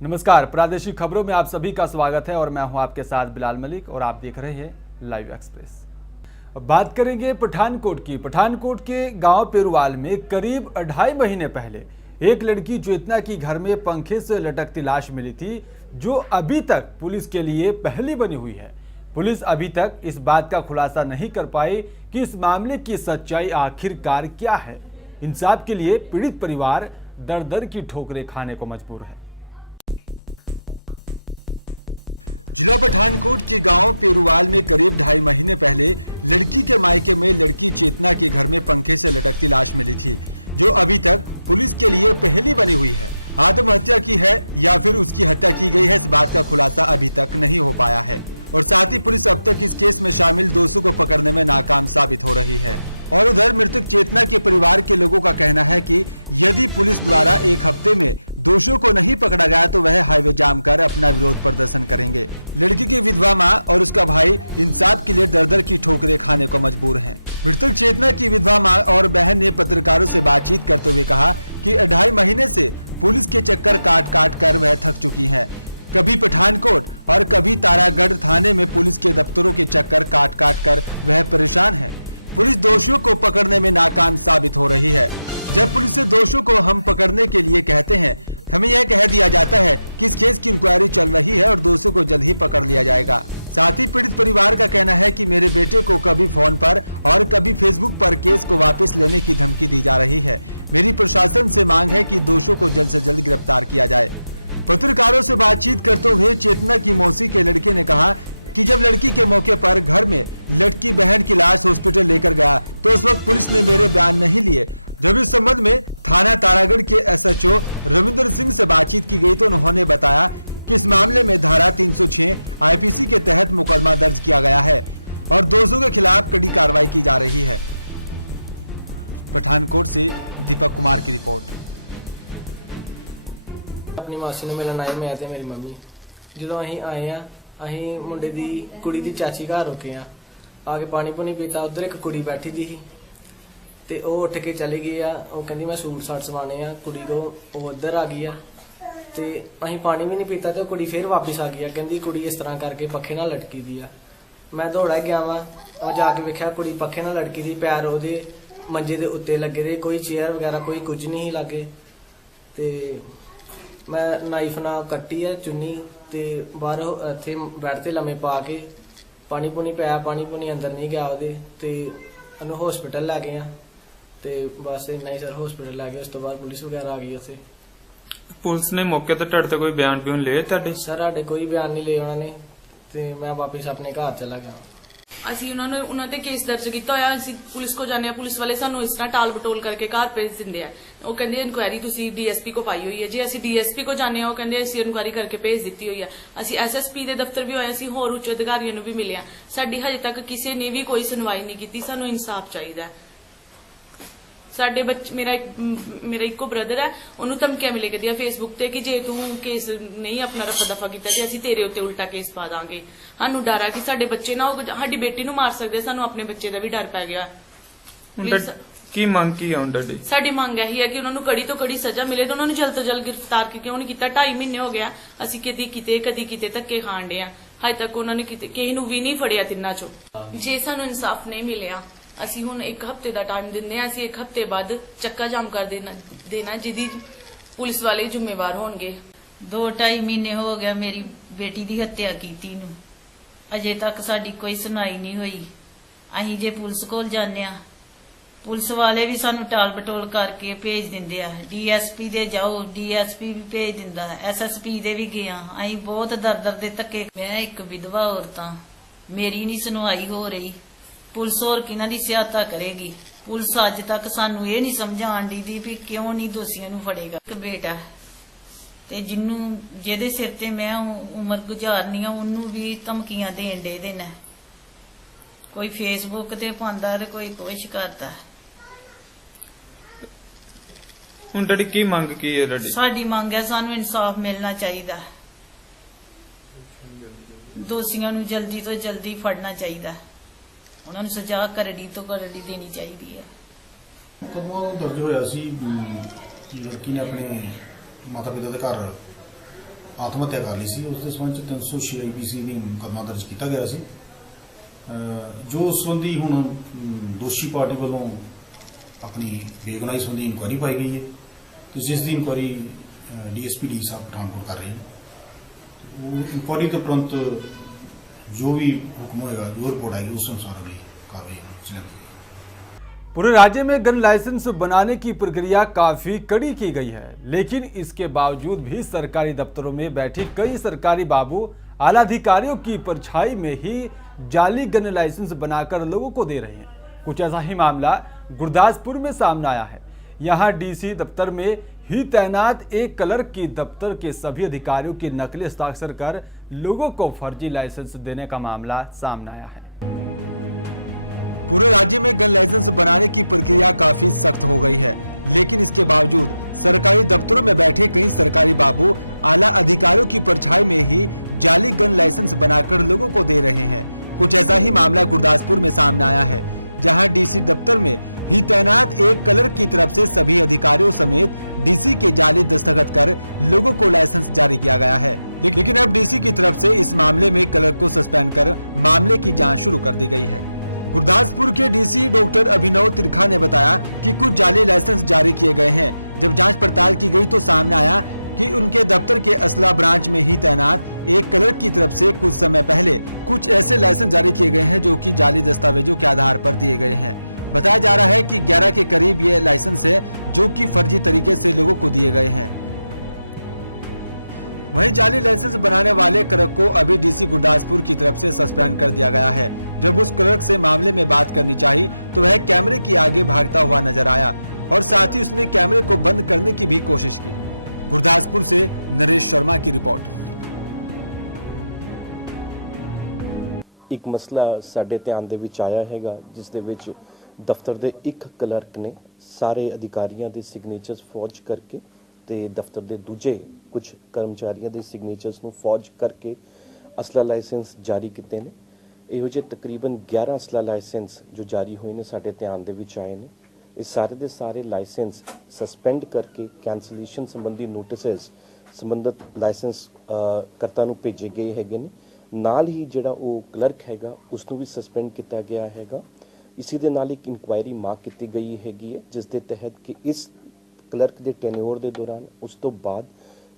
नमस्कार, प्रादेशिक खबरों में आप सभी का स्वागत है और मैं हूं आपके साथ बिलाल मलिक और आप देख रहे हैं लाइव एक्सप्रेस। अब बात करेंगे पठानकोट की। पठानकोट के गांव पेरुवाल में करीब 2.5 महीने पहले एक लड़की चेतना की घर में पंखे से लटकती लाश मिली थी, जो अभी तक पुलिस के लिए पहेली बनी हुई है। पुलिस अभी तक इस बात का खुलासा नहीं कर पाई कि इस मामले की सच्चाई आखिरकार क्या है। इंसाफ के लिए पीड़ित परिवार दर दर की ठोकरें खाने को मजबूर है। जिला पठानकोट के गांव पेरुवाल में करीब 2.5 महीने पहले लड़की के मायके में लड़की चेतना के घर में पंखे से लटकती लाश मिली थी, जो अभी तक पुलिस के लिए पहेली बनी हुई है। आत्महत्या की है या फिर उसकी हत्या की गई है, इस बात का खुलासा अभी तक नहीं हो पाया है और साथ ही पुलिस अब तक इस केस में शामिल दोषियों को पकड़ने में नाकाम साबित हो रही है। और उधर मृतक चेतना के परिवार के लोगों का कहना है कि यदि पुलिस द्वारा 1 हफ्ते में दोषियों को नहीं पकड़ा गया तो वह हाईवे जाम कर अपना विरोध प्रदर्शन करेंगे। लड़की की विधवा मां और उसका भाई इंसाफ के लिए दर दर की ठोकरें खाने को मजबूर हैं। मृतक चेतना की विधवा मां और बहन ने पत्रकारों से बातचीत करते हुए कहा कि 2.5 महीने से पुलिस के चक्कर काट काट कर वह थक चुकी है। कभी पठानकोट और कभी तारागढ़ थाने में पुलिस के दफ्तरों के चक्कर काट काट कर वह परेशान है। पुलिस दोषियों को पकड़ने में नाकाम साबित हो रही है। जब पुलिस से दोषियों को हम पकड़ने के लिए कहते हैं, हमें यह कह दिया जाता है कि इस केस की इंक्वायरी चल रही है और दोषियों को जल्द ही पकड़ लिया जाएगा। साथ ही पीड़ित परिवार का कहना है कि मेरे बेटे को कभी फोन पर और कभी फेसबुक पर केस को वापस लेने की धमकी दी जा रही है। मेरी प्रशासन से मांग है कि दोषियों को जल्द से जल्द गिरफ्तार किया जाए। पत्रकारों से बातचीत करते हुए चेतना की मौसी के लड़के ने कहा कि जब लड़की के मौके पर घर में लड़की बहन की लाश हॉस्पिटल लेकर गया तो उस वक्त पुलिस ने मेरे बयान नहीं लिए। जब इस संबंध में थाना तारागढ़ के SHO रविंद्र सिंह से बातचीत की गई तो उन्होंने बताया कि इस मामले में धारा 306 IPC के तहत मुकदमा दर्ज किया गया है और दोषियों के खिलाफ कड़ी कार्रवाई की जा रही है। पठानकोट से दीपक कुमार की रिपोर्ट। अपनी मासी ने मिलन आए, मैं ते मेरी मम्मी। जो अं आए हैं, ਅਸੀਂ ਮੁੰਡੇ ਦੀ ਕੁੜੀ ਦੀ ਚਾਚੀ ਘਰ ਰੁਕੇ ਆ ਕੇ ਪਾਣੀ ਪੂਣੀ ਪੀਤਾ। ਉਧਰ ਇੱਕ ਕੁੜੀ ਬੈਠੀ ਦੀ ਸੀ ਤੇ ਉਹ ਉੱਠ ਕੇ ਚਲੀ ਗਈ ਆ। ਉਹ ਕਹਿੰਦੀ ਮੈਂ ਸੂਟ ਸਾਟ ਸਵਾਣੇ ਆ। ਕੁੜੀ ਕੋ ਉਹ ਉਧਰ ਆ ਗਈ ਆ ਤੇ ਅਸੀਂ ਪਾਣੀ ਵੀ ਨਹੀਂ ਪੀਤਾ ਤੇ ਉਹ ਕੁੜੀ ਫੇਰ ਵਾਪਸ ਆ ਗਈ ਆ। ਕਹਿੰਦੀ ਕੁੜੀ ਇਸ ਤਰ੍ਹਾਂ ਕਰਕੇ ਪੱਖੇ ਨਾਲ ਲਟਕੀ ਦੀ ਆ। ਮੈਂ ਦੌੜਾ ਗਿਆ ਵਾ, ਉਹ ਜਾ ਕੇ ਵੇਖਿਆ ਕੁੜੀ ਪੱਖੇ ਨਾਲ ਲਟਕੀ ਦੀ, ਪੈਰ ਉਹਦੇ ਮੰਜੇ ਦੇ ਉੱਤੇ ਲੱਗੇ ਦੇ, ਕੋਈ ਚੇਅਰ ਵਗੈਰਾ ਕੋਈ ਕੁਝ ਨਹੀਂ ਲੱਗੇ। ਤੇ ਮੈਂ ਨਾਈਫ ਨਾਲ ਕੱਟੀ ਆ ਚੁੰਨੀ ਤੇ ਬਾਹਰ ਇੱਥੇ ਬੈੱਡ ਤੇ ਲੰਮੇ ਪਾ ਕੇ ਪਾਣੀ ਪੂਣੀ ਪਿਆ। ਪਾਣੀ ਪੂਣੀ ਅੰਦਰ ਨਹੀਂ ਗਿਆ ਉਹਦੇ ਤੇ ਉਹਨੂੰ ਹਸਪੀਟਲ ਲੈ ਗਏ ਆ ਤੇ ਬਸ ਇੰਨਾ ਹੀ ਸਰ। ਹਸਪੀਟਲ ਲੈ ਗਏ, ਉਸ ਤੋਂ ਬਾਅਦ ਪੁਲਿਸ ਵਗੈਰਾ ਆ ਗਈ ਉੱਥੇ। ਪੁਲਿਸ ਨੇ ਮੌਕੇ ਤੇ ਤੁਹਾਡੇ ਤੇ ਕੋਈ ਬਿਆਨ ਬਿਊਨ ਲਏ ਤੁਹਾਡੇ? ਸਰ ਸਾਡੇ ਕੋਈ ਬਿਆਨ ਨਹੀਂ ਲਏ ਉਹਨਾਂ ਨੇ ਤੇ ਮੈਂ ਵਾਪਸ ਆਪਣੇ ਘਰ ਚਲਾ ਗਿਆ। ਅਸੀਂ ਉਹਨਾਂ ਤੇ ਕੇਸ ਦਰਜ ਕੀਤਾ ਹੋਇਆ। ਅਸੀਂ ਪੁਲਿਸ ਕੋ ਜਾਂਦੇ ਆ, ਪੁਲਿਸ ਵਾਲੇ ਸਾਨੂੰ ਇਸ ਤਰ੍ਹਾਂ ਟਾਲ ਬਟੋਲ ਕਰਕੇ ਘਰ ਭੇਜ ਦਿੰਦੇ ਆ। ਉਹ ਕਹਿੰਦੇ ਇਨਕੁਆਇਰੀ ਤੁਸੀਂ DSP ਕੋ ਪਾਈ ਹੋਈ ਹੈ। ਜੇ ਅਸੀਂ DSP ਕੋ ਜਾਂਦੇ ਆ, ਉਹ ਕਹਿੰਦੇ ਅਸੀਂ ਇਨਕੁਆਇਰੀ ਕਰਕੇ ਭੇਜ ਦਿੱਤੀ ਹੋਈ ਆ। ਅਸੀਂ SSP ਦੇ ਦਫ਼ਤਰ ਵੀ ਹੋਏ, ਅਸੀਂ ਹੋਰ ਉੱਚ ਅਧਿਕਾਰੀਆਂ ਨੂੰ ਵੀ ਮਿਲਿਆ। ਸਾਡੀ ਹਜੇ ਤੱਕ ਕਿਸੇ ਨੇ ਵੀ ਕੋਈ ਸੁਣਵਾਈ ਨਹੀਂ ਕੀਤੀ। ਸਾਨੂੰ ਇਨਸਾਫ ਚਾਹੀਦਾ। ਸਾਡੇ ਬੱਚੇ ਮੇਰਾ ਇੱਕੋ ਬ੍ਰਦਰ ਹੈ, ਉਹਨੂੰ ਧਮਕੀਆਂ ਮਿਲੇ ਕਰਦੀਆਂ ਫੇਸਬੁੱਕ ਤੇ ਕਿ ਜੇ ਤੂੰ ਕੇਸ ਨਹੀਂ ਆਪਣਾ ਰਫਾ ਦਫਾ ਕੀਤਾ ਤੇ ਅਸੀਂ ਤੇਰੇ ਉੱਤੇ ਉਲਟਾ ਕੇਸ ਪਾ ਦਾਂਗੇ। ਸਾਨੂੰ ਡਰ ਆ ਕਿ ਸਾਡੇ ਬੱਚੇ ਨਾ ਸਾਡੀ ਬੇਟੀ ਨੂੰ ਮਾਰ ਸਕਦੇ। ਸਾਨੂੰ ਆਪਣੇ ਬੱਚੇ ਦਾ ਵੀ ਡਰ ਪੈ ਗਿਆ। ਕੀ ਮੰਗ ਕੀ ਆਉਂਦਾ ਜੀ? ਸਾਡੀ ਮੰਗ ਇਹੀ ਹੈ ਕਿ ਉਹਨਾਂ ਨੂੰ ਕੜੀ ਤੋਂ ਕੜੀ ਸਜ਼ਾ ਮਿਲੇ ਤੇ ਉਹਨਾਂ ਨੂੰ ਜਲਦ ਤੋਂ ਜਲਦ ਗ੍ਰਿਫਤਾਰ ਕਿਉਂ ਨਹੀਂ ਕੀਤਾ। 2.5 ਮਹੀਨੇ ਹੋ ਗਿਆ ਅਸੀਂ ਕਦੀ ਕਿਤੇ ਧੱਕੇ ਖਾਣ ਡਏ ਆ। ਹਜੇ ਤੱਕ ਉਹਨਾਂ ਨੇ ਕਿਸੇ ਨੂੰ ਵੀ ਨਹੀਂ ਫੜਿਆ ਤਿੰਨਾਂ ਚੋਂ। ਜੇ ਸਾਨੂੰ ਇਨਸਾਫ ਨਹੀਂ ਮਿਲਿਆ ਅਸੀਂ ਹੁਣ 1 ਹਫ਼ਤੇ ਦਾ ਟਾਈਮ ਦਿੰਦੇ ਆ। ਅਸੀਂ 1 ਹਫ਼ਤੇ ਬਾਅਦ ਚੱਕਾ ਜਾਮ ਕਰ ਦੇਣਾ ਜਿਹਦੀ ਪੁਲਿਸ ਵਾਲੇ ਜ਼ਿੰਮੇਵਾਰ ਹੋਣਗੇ। 2-2.5 ਮਹੀਨੇ ਹੋ ਗਿਆ ਮੇਰੀ ਬੇਟੀ ਦੀ ਹੱਤਿਆ ਕੀਤੀ ਨੂੰ, ਅਜੇ ਤੱਕ ਸਾਡੀ ਕੋਈ ਸੁਣਾਈ ਨਹੀਂ ਹੋਈ। ਅਸੀਂ ਜੇ ਪੁਲਿਸ ਕੋਲ ਜਾਂਦੇ ਆ, ਪੁਲਿਸ ਵਾਲੇ ਵੀ ਸਾਨੂੰ ਟਾਲ ਬਟੋਲ ਕਰਕੇ ਭੇਜ ਦਿੰਦੇ ਆ। DSP ਦੇ ਜਾਓ, DSP ਵੀ ਭੇਜ ਦਿੰਦਾ, SSP ਦੇ ਵੀ ਗਿਆ। ਅਸੀਂ ਬਹੁਤ ਦਰ ਦੇ ਧੱਕੇ। ਮੈਂ ਇੱਕ ਵਿਧਵਾ ਔਰਤ ਆ, ਮੇਰੀ ਨਹੀਂ ਸੁਣਵਾਈ ਹੋ ਰਹੀ। ਪੁਲਿਸ ਹੋਰ ਕਿਹਨਾਂ ਦੀ ਸਹਾਇਤਾ ਕਰੇਗੀ? ਪੁਲਿਸ ਅੱਜ ਤੱਕ ਸਾਨੂੰ ਇਹ ਨਹੀਂ ਸਮਝਾਣ ਦੀ ਵੀ ਕਿਉਂ ਨਹੀਂ ਦੋਸ਼ੀਆਂ ਨੂੰ ਫੜੇਗਾ। ਇੱਕ ਬੇਟਾ ਤੇ ਜਿਹਦੇ ਸਿਰ ਤੇ ਮੈਂ ਉਮਰ ਗੁਜ਼ਾਰਨੀ ਆ, ਉਹਨੂੰ ਵੀ ਧਮਕੀਆਂ ਦੇਣ ਦੇ ਨੇ। ਕੋਈ ਫੇਸਬੁੱਕ ਤੇ ਪਾਉਂਦਾ ਤੇ ਕੋਈ ਕੁਛ ਕਰਦਾ। ਹੁਣ ਤੁਹਾਡੀ ਕੀ ਮੰਗ ਕੀ ਹੈ? ਸਾਡੀ ਮੰਗ ਹੈ ਸਾਨੂੰ ਇਨਸਾਫ ਮਿਲਣਾ ਚਾਹੀਦਾ। ਦੋਸ਼ੀਆਂ ਨੂੰ ਜਲਦੀ ਤੋਂ ਜਲਦੀ ਫੜਨਾ ਚਾਹੀਦਾ। ਉਹਨਾਂ ਨੂੰ ਸਜ਼ਾ ਕਰੜੀ ਤੋਂ ਕਰੜੀ ਦੇਣੀ ਚਾਹੀਦੀ ਹੈ। ਮੁਕੱਦਮਾ ਦਰਜ ਹੋਇਆ ਸੀ ਕਿ ਲੜਕੀ ਨੇ ਆਪਣੇ ਮਾਤਾ ਪਿਤਾ ਦੇ ਘਰ ਆਤਮ ਹੱਤਿਆ ਕਰ ਲਈ ਸੀ। ਉਸ ਦੇ ਸੰਬੰਧ 'ਚ 306 IPC ਦੀ ਮੁਕੱਦਮਾ ਦਰਜ ਕੀਤਾ ਗਿਆ ਸੀ, ਜੋ ਉਸ ਸੰਬੰਧੀ ਹੁਣ ਦੋਸ਼ੀ ਪਾਰਟੀ ਵੱਲੋਂ ਆਪਣੀ ਬੇਗੁਨਾਹੀ ਸੰਬੰਧੀ ਇਨਕੁਆਇਰੀ ਪਾਈ ਗਈ ਹੈ ਤੇ ਜਿਸ ਦੀ ਇਨਕੁਆਇਰੀ DSP ਡੀ ਸਾਹਿਬ ਪਠਾਨਕੋਟ ਕਰ ਰਹੇ ਹਨ। ਉਹ ਇਨਕੁਆਇਰੀ ਤੋਂ ਤੁਰੰਤ जो भी हुक्म होगा, जो रिपोर्ट आएगी उस अनुसार अगली कार्रवाई चलेगी। पूरे राज्य में गन लाइसेंस बनाने की प्रक्रिया काफी कड़ी की गई है, लेकिन इसके बावजूद भी सरकारी दफ्तरों में बैठे कई सरकारी बाबू आला अधिकारियों की परछाई में ही जाली गन लाइसेंस बनाकर लोगों को दे रहे हैं। कुछ ऐसा ही मामला गुरदासपुर में सामने आया है। यहाँ DC दफ्तर में ही तैनात एक क्लर्क की दफ्तर के सभी अधिकारियों की नकली हस्ताक्षर कर लोगों को फर्जी लाइसेंस देने का मामला सामने आया है। पूरे राज्य में गन लाइसेंस बनाने की प्रक्रिया काफी सख्त हो गई है, लेकिन इसके बावजूद सरकारी दफ्तरों में बैठे कई सरकारी बाबू आला अधिकारियों की परछाई में ही जाली गन लाइसेंस बनाकर लोगों को दे रहे हैं। कुछ ऐसा ही मामला गुरदासपुर में सामने आया है, जहां DC दफ्तर में ही तैनात एक क्लर्क की तरफ से सभी अधिकारियों समेत DC के जाली दस्तखत कर लोगों को लाइसेंस जारी किया गया है। लेकिन अब DC की तरफ से इस मामले में क्लर्क को सस्पेंड कर मामले की जांच शुरू कर दी गई है। गुरदासपुर के DC डॉक्टर अभिनव तिरखा ने बताया कि कुछ जाली लाइसेंस जारी किए गए हैं। जब जांच पड़ताल की गई तो सामने आया कि उनके दफ्तर के असला ब्रांच में ही तैनात एक क्लर्क की तरफ से कुछ समय पहले कुछ ऐसे लाइसेंस जारी किए गए हैं जो कि जाली दस्तावेजों के आधार पर दिए गए हैं। बताया जा रहा है कि 11 के करीब ये लाइसेंस है जो कि फर्जी तरीके से लोगों को दिए गए हैं। वहीं जाली लाइसेंस बनाने वाले क्लर्क को अभी DC गुरदासपुर की तरफ से सस्पेंड कर दिया गया है। जब उस क्लर्क से मामले में बात करनी चाहिए तो वह कैमरे के आगे भागता हुआ नजर आया और साथ ही उसने कैमरे को बंद करने की भी कोशिश की। गुरदासपुर से नरेश शर्मा की रिपोर्ट। एक मसला साडे ध्यान दे विच आया हैगा, जिस दे विच दफ्तर दे एक क्लर्क ने सारे अधिकारियों के सिग्नेचर्स फौज करके ते दफ्तर दे दूजे कुछ कर्मचारियों के सिग्नेचर्स नूं फौज करके असला लाइसेंस जारी किए ने। इहो जे तकरीबन 11 असला लाइसेंस जो जारी हुए ने साडे ध्यान दे विच आए ने। इस सारे दे सारे लाइसेंस सस्पेंड करके कैंसलेशन संबंधी नोटिसेस संबंधित लाइसेंस करता नूं भेजे गए हैगे ने। नाल ही जिहड़ा वो क्लर्क हैगा उसनूं भी सस्पेंड किया गया हैगा। इसी दे नाल एक इंक्वायरी मांग की गई हैगी है, जिस दे तहत कि इस क्लर्क दे टेन्योर दे दौरान उस तो बाद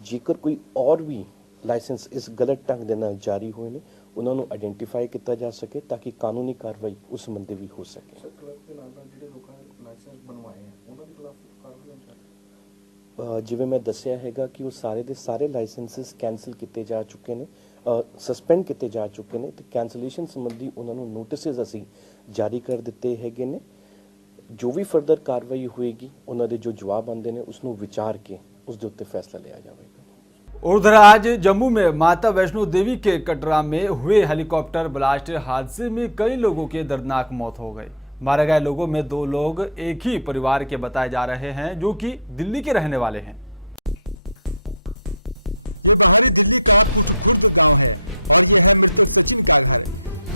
जेकर कोई और भी लाइसेंस इस गलत ढंग दे नाल जारी हुए ने उन्हां नूं आइडेंटिफाई किया जा सके ताकि कानूनी कार्रवाई उस संबंधी भी हो सके। जिवें मैं दस्सिया हैगा कि वो सारे दे सारे लाइसेंसिस कैंसल किए जा चुके ने, सस्पेंड किए जा चुके ने ते कैंसलेशन संबंधी उन्हां नूं नोटिसेस असीं जारी कर दिते हैगे ने। जो भी फर्दर कार्रवाई होएगी उन्हां दे जो जवाब आंदे ने उसनूं विचार के उस दे उत्ते फैसला लिया जाएगा। उधर आज जम्मू में माता वैष्णो देवी के कटरा में हुए हेलीकॉप्टर ब्लास्ट हादसे में कई लोगों की दर्दनाक मौत हो गई। मारे गए लोगों में 2 लोग एक ही परिवार के बताए जा रहे हैं, जो कि दिल्ली के रहने वाले हैं। ये बाहरी दिल्ली का पुटखुर्द गांव है और यह है मृतक सचिन का घर।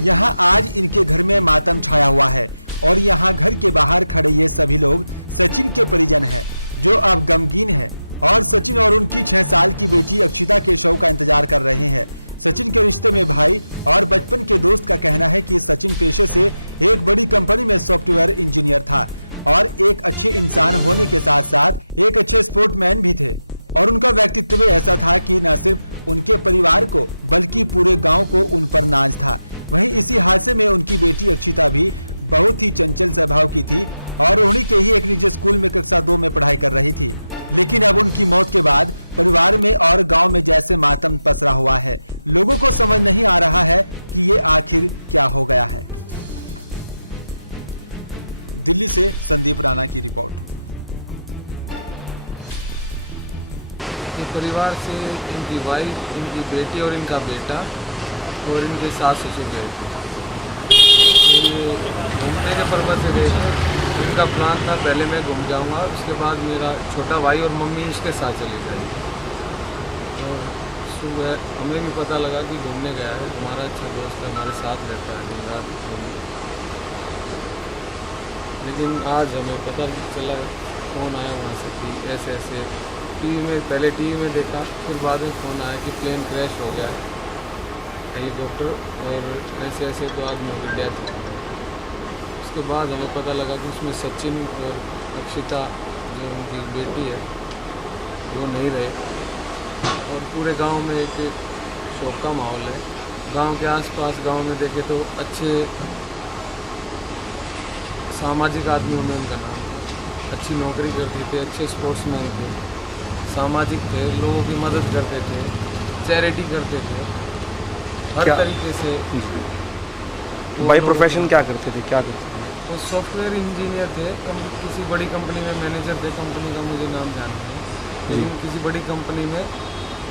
यहाँ आज इनके घर में मातम छाया हुआ है और यहाँ घर के बाहर खड़े ये सभी लोग सचिन के परिजन हैं, जो अब गमगीन है और सचिन और उनकी 6 साल की बेटी अक्षिता के शव का इंतजार कर रहे हैं। सचिन के रिश्ते में भाई और बचपन के दोस्त का कहना है कि सचिन पेशे से एक बड़ी कंपनी में सॉफ्टवेयर इंजीनियर था और एक अच्छे इंसान होने के साथ साथ एक अच्छे स्पोर्टमैन भी थे और उनका व्यक्तित्व ऐसा था कि न सिर्फ उनके परिवार को बल्कि पूरे गांव को उन पर नाज था। वहीं इसी हादसे में उनकी बेटी अक्षिता भी बहुत ही चंचल स्वभाव की थी और रोहिणी के ही एक निजी स्कूल में कक्षा 2 में पढ़ाई कर रही थी। लेकिन अब उनकी मौत के बाद परिवार में और गांव में जैसे मातम पसरा हुआ है। लोगों को समझ नहीं आ रहा है कि ये आखिर क्या हो गया है। दिल्ली से संदीप राणा की रिपोर्ट। ये परिवार से इनकी वाइफ, इनकी बेटी और इनका बेटा और इनके सास ससुर गए थे। ये घूमने के पर्पज से गए थे। इनका प्लान था पहले मैं घूम जाऊंगा, उसके बाद मेरा छोटा भाई और मम्मी इसके साथ चली जाएगी। और सुबह हमें भी पता लगा कि घूमने गया है, हमारा अच्छा दोस्त है, हमारे साथ रहता है दिन रात। लेकिन आज हमें पता चला, फ़ोन आया वहाँ से कि ऐसे ऐसे टीवी में, पहले टीवी में देखा, फिर बाद में फ़ोन आया कि प्लेन क्रैश हो गया है, हेलीकॉप्टर, और ऐसे ऐसे 2 आदमियों की डेथ हो गई। उसके बाद हमें पता लगा कि उसमें सचिन और अक्षिता जो उनकी बेटी है वो नहीं रहे, और पूरे गांव में एक शोक का माहौल है। गांव के आसपास गांव में देखे तो अच्छे सामाजिक आदमियों में उनका नाम, अच्छी नौकरी करते थे, अच्छे स्पोर्ट्समैन थे, सामाजिक थे, लोगों की मदद करते थे, चैरिटी करते थे, हर तरीके से। बाय प्रोफेशन क्या करते थे? वो सॉफ्टवेयर इंजीनियर थे, किसी बड़ी कंपनी में मैनेजर थे, कंपनी का मुझे नाम ध्यान नहीं है, लेकिन किसी बड़ी कंपनी में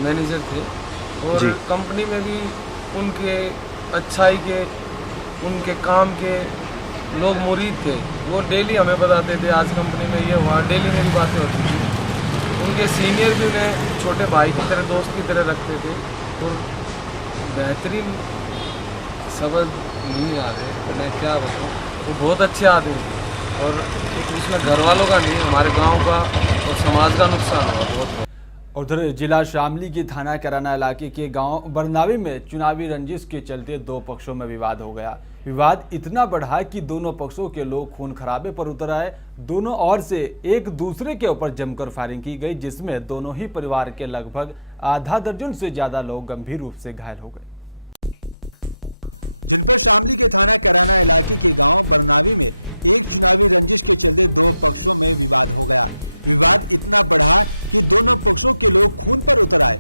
मैनेजर थे। और कंपनी में भी उनके अच्छाई के, उनके काम के लोग मुरीद थे। वो डेली हमें बताते थे आज कंपनी में ये हुआ, डेली मेरी बातें होती थी। उनके सीनियर भी उन्हें छोटे भाई की तरह, दोस्त की तरह रखते थे। और बेहतरीन शब्द नहीं आ रहे, मैं क्या बताऊँ, वो बहुत अच्छे आदमी थे। और उसमें घर वालों का नहीं, हमारे गांव का और समाज का नुकसान हुआ बहुत। उधर जिला शामली के थाना कैराना इलाके के गांव बरनावी में चुनावी रंजिश के चलते 2 पक्षों में विवाद हो गया। विवाद इतना बढ़ा कि दोनों पक्षों के लोग खून खराबे पर उतर आए। दोनों ओर से एक दूसरे के ऊपर जमकर फायरिंग की गई, जिसमें दोनों ही परिवार के लगभग आधा दर्जन से ज्यादा लोग गंभीर रूप से घायल हो गए। जिन पर शामली के थाना कैराना इलाके के गांव बरनावी में एक चुनावी रंजिश के चलते 2 पक्षों में विवाद हो गया। विवाद इतना बढ़ा कि दोनों पक्षों के लोग खून पर उतर आए।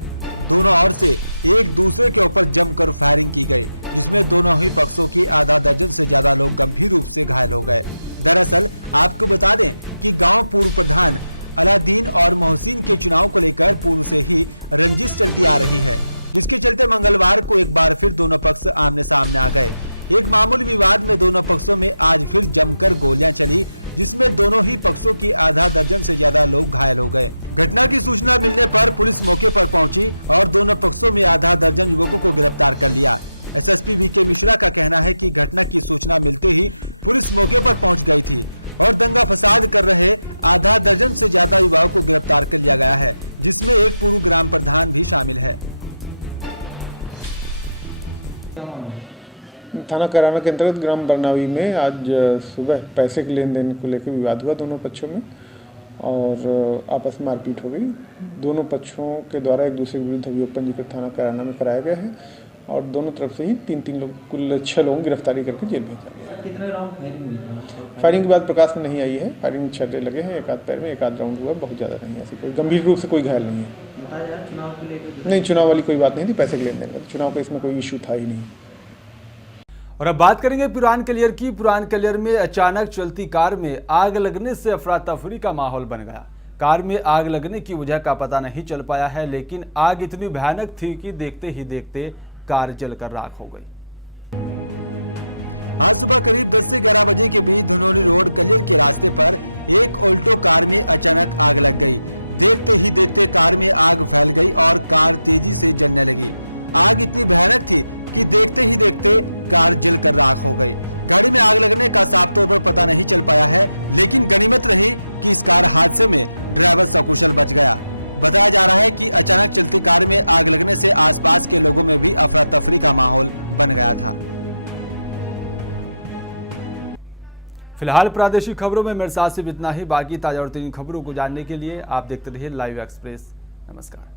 दोनों ओर से एक दूसरे के ऊपर जमकर फायरिंग की गई, जिसमें दोनों ही पक्षों की आधा दर्जन से ज्यादा लोग गंभीर रूप से घायल हो गए। दरअसल आपको बता दें कि गांव पूर्व प्रधान अलादीन और मोहसिन के चुनाव को लेकर पूर्व से ही रंजिश चलती आ रही है, जिसके चलते मंगलवार को एक बार फिर दोनों पक्ष आमने सामने आ गए। एक मामूली विवाद में दोनों पक्षों में आज फिर जमकर गोलियां चली, जिसमें दोनों ही पक्षों की आधा दर्जन से ज्यादा लोग घायल हो गए। घटना की सूचना मिलने पर पुलिस मौके पर पहुंची और दोनों पक्षों में आधा दर्जन युवकों को गिरफ्तार कर लिया। एसएसपी वीके मिश्रा का कहना है कि घटना की सूचना मिलते ही पुलिस मौके पर पहुंच गई थी और दंगा फसाद कर रहे आधा दर्जन से ज्यादा युवाओं को गिरफ्तार कर लिया गया है, जिसमें एक पूर्व ग्राम प्रधान भी शामिल है। थाना कैराना के अंतर्गत ग्राम बरनावी में आज सुबह पैसे के लेन देन को लेकर विवाद हुआ दोनों पक्षों में, और आपस में मारपीट हो गई। दोनों पक्षों के द्वारा एक दूसरे के विरुद्ध अभियोग पंजीकृत थाना कैराना में कराया गया है और दोनों तरफ से ही 3 लोग, कुल 6 लोगों की गिरफ्तारी करके जेल भेजा गया। कितने राउंड फायरिंग हुई? फायरिंग की बात प्रकाश में नहीं आई है। फायरिंग छर्रे लगे हैं, एक आध पैर में, एक आध राउंड हुआ, बहुत ज़्यादा नहीं है। ऐसी कोई गंभीर रूप से कोई घायल नहीं है। नहीं, चुनाव वाली कोई बात नहीं थी, पैसे के लेन देन का चुनाव का इसमें कोई इशू था ही नहीं। और अब बात करेंगे पुरान कलियर की। पुरान कलियर में अचानक चलती कार में आग लगने से अफरा तफरी का माहौल बन गया। कार में आग लगने की वजह का पता नहीं चल पाया है, लेकिन आग इतनी भयानक थी कि देखते ही देखते कार जलकर राख हो गई। आज सुबह करीब 10 से 11 बजे के बीच धनोली रोड कलियर के रास्ते पर एक ऑल्टो कार में अचानक आग लग गई। देखते ही देखते कार में आग फैल गई और कार तेजी से जलने लगी। आग इतनी भयानक थी कि देखते ही देखते कार जलकर राख हो गई। गाड़ी में आग लगने का साफ तौर पर पता नहीं चल पाया है, लेकिन गनीमत रही कि इस कार हादसे में ड्राइवर सकुशल बच गया। बताया जा रहा है कि अचानक चलती कार में आग लगने से आसपास के लोगों में भी अफरा तफरी का माहौल बन गया था। फिलहाल प्रादेशिक खबरों में मेरे साथ सिर्फ इतना ही। बाकी ताजा और तरीन खबरों को जानने के लिए आप देखते रहिए लाइव एक्सप्रेस। नमस्कार।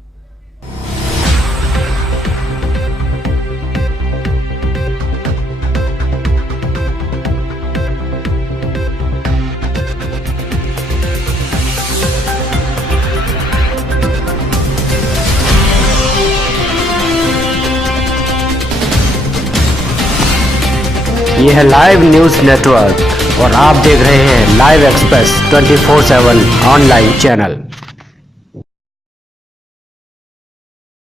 ये है लाइव न्यूज नेटवर्क और आप देख रहे हैं लाइव एक्सप्रेस 24/7 ऑनलाइन चैनल।